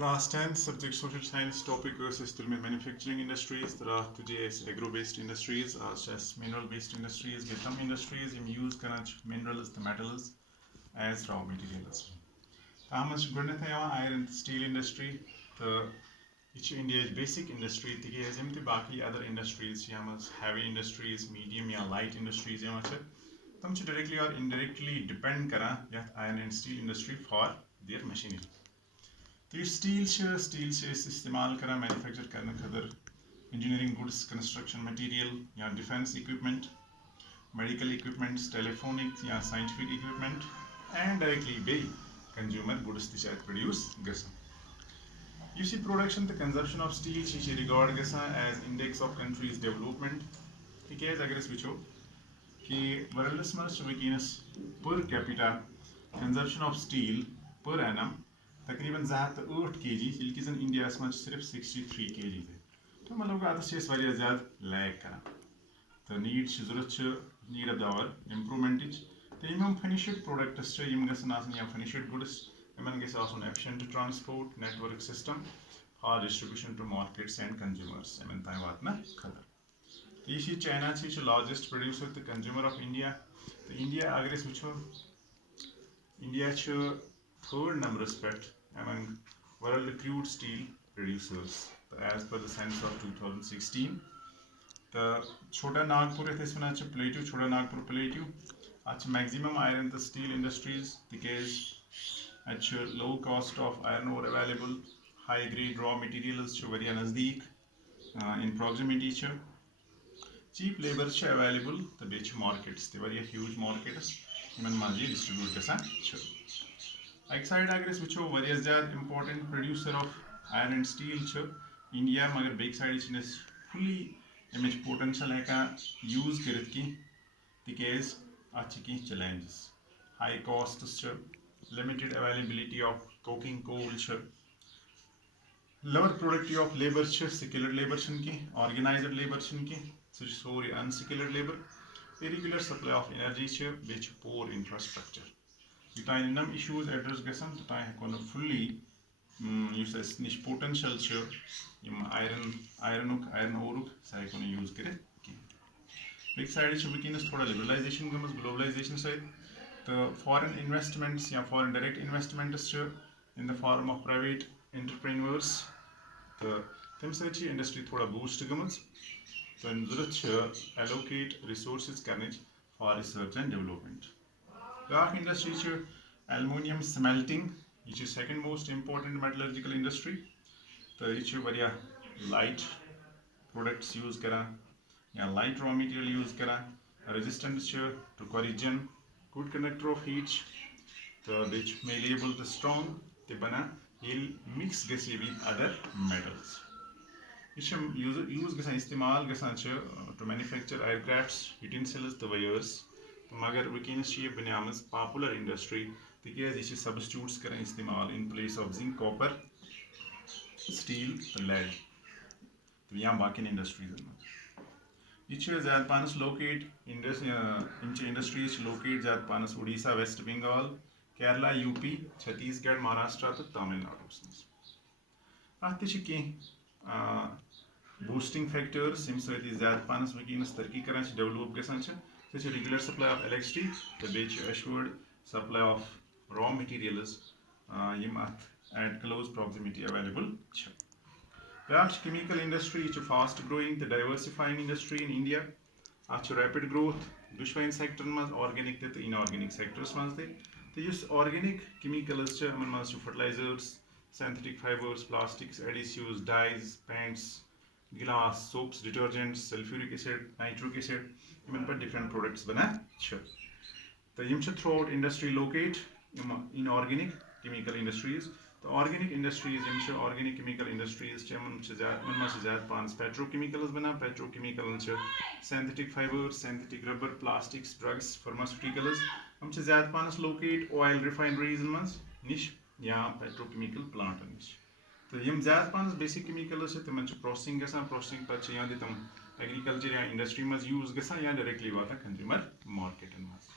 Class 10, subject social science, topic is still manufacturing industries. There are today agro-based industries, as mineral-based industries, some industries use minerals, the metals as raw materials. Tamas iron steel industry, the India's basic industry, the baki other industries, heavy industries, medium or light industries, them directly or indirectly depend iron and steel industry for their machinery. तो steel इस्तेमाल करा manufacture करने खतर engineering goods construction material या defence equipment medical equipments telephonic या scientific equipment and directly बे consumer goods ति produce गसान यह प्रोडक्शन तो कंजप्शन ऑफ स्टील रिकॉर्ड गसान as index of countries development तिकाज अगर वो कि वर्ल्डस मज वनस per capita consumption of steel per annum तकरीबन 208 kg यह जन इंडिया मज सिर्फ 63 kg तो मतलब अत ज्यादा लैक कर तो नीड जरूरत need of the hour improvement तो यम फिनिश्ड प्रोडक्ट्स या finished goods in efficient transport network system for distribution to markets and consumers in तान वातना खतर तो यह चाइना लार्जेस्ट प्रोड्यूसर तो कंज्यूमर ऑफ इंडिया तो इंडिया अगर वो India third numbers among world crude steel producers as per the census of 2016 the Chota Nagpur plateau Chota Nagpur plateau at maximum iron the steel industries because at low cost of iron ore available high grade raw materials very nazdeek in proximity cheap labor available the beach markets they were huge markets iman maji distribute gasan एक side अगर वो ज्यादा important producer of iron and steel India मगर बेक side fully अमिच potential हेकान use कर तिकाज अत challenges high cost limited availability of coking coal lower productive of labour skilled labour कह ऑर्गेनाइज्ड लेबर कह सोरे unskilled labour irregular supply of energy बे पोर इंफ्रास्ट्रक्चर युतान नम इश्यूज एड्रेस गसान तोतान हेको फुल्ली निश पोटेंशियल आयरन ओरुक सह हेको यूज कर बेक साइड वनस थोड़ा लिबरलाइजेशन गमज ग्लोबलाइजेशन सहित तो फॉरेन इन्वेस्टमेंट्स या foreign direct investments in the form of private entrepreneurs तो तम सत इंडस्ट्री थोड़ा बूस्ट गमज तो जरूरत एलोकेट रिसोर्स कर for research and development Rock industry aluminium smelting यह second most important metallurgical industry तो यह light products use करा या light raw material use करा resistant to corrosion good conductor of heat तो malleable the strong ते बना mix गसी with other metals यह use गसान इस्तेमाल गसान to manufacture aircrafts utensils the wires मगर वनस बनियाम पॉपुलर इंडस्ट्री तिकाज यह सबस्टिट्यूट्स कर इस्तेमाल in place of zinc copper steel तो लेड तो या बाकी इंडस्ट्रीजन मज यह ज्यादा पानस लोकेट इंडस्ट्रीज लोकेट ज्यादा पानस उड़ीसा वेस्ट बंगाल केरला यूपी छत्तीसगढ़ महाराष्ट्र तो तमिलनाडु अत बूस्टिंग फैक्टर्स यम ज्यादा पानस वनस तरक्की कर develop गसान regular supply of electricity, the beach assured supply of raw materials at close proximity available. Chemical industry is fast growing, the diversifying industry in India. Rapid growth, dushwain sector mas organic te inorganic sectors mas the use organic chemicals mas fertilizers, synthetic fibers, plastics, adhesives, dyes, paints, glass, soaps, detergents, sulfuric acid, nitric acid, even पर different products बना तो यम throughout industry locate inorganic chemical industries तो organic industries यम organic chemical industries ज्यादा पांच petrochemicals बना petrochemicals synthetic fibers, synthetic rubber, plastics, drugs, pharmaceuticals हम ज्यादा पांच locate oil refineries मज निश या petrochemical plant निश तो यम ज्यादा पानस बेसिक केमिकल्स तिमन प्रोसेसिंग गसान प्रोसेसिंग पे या तम एग्रीकल्चर या इंडस्ट्री मज यूज गसान या डायरेक्टली वाता कंज्यूमर मार्केट मज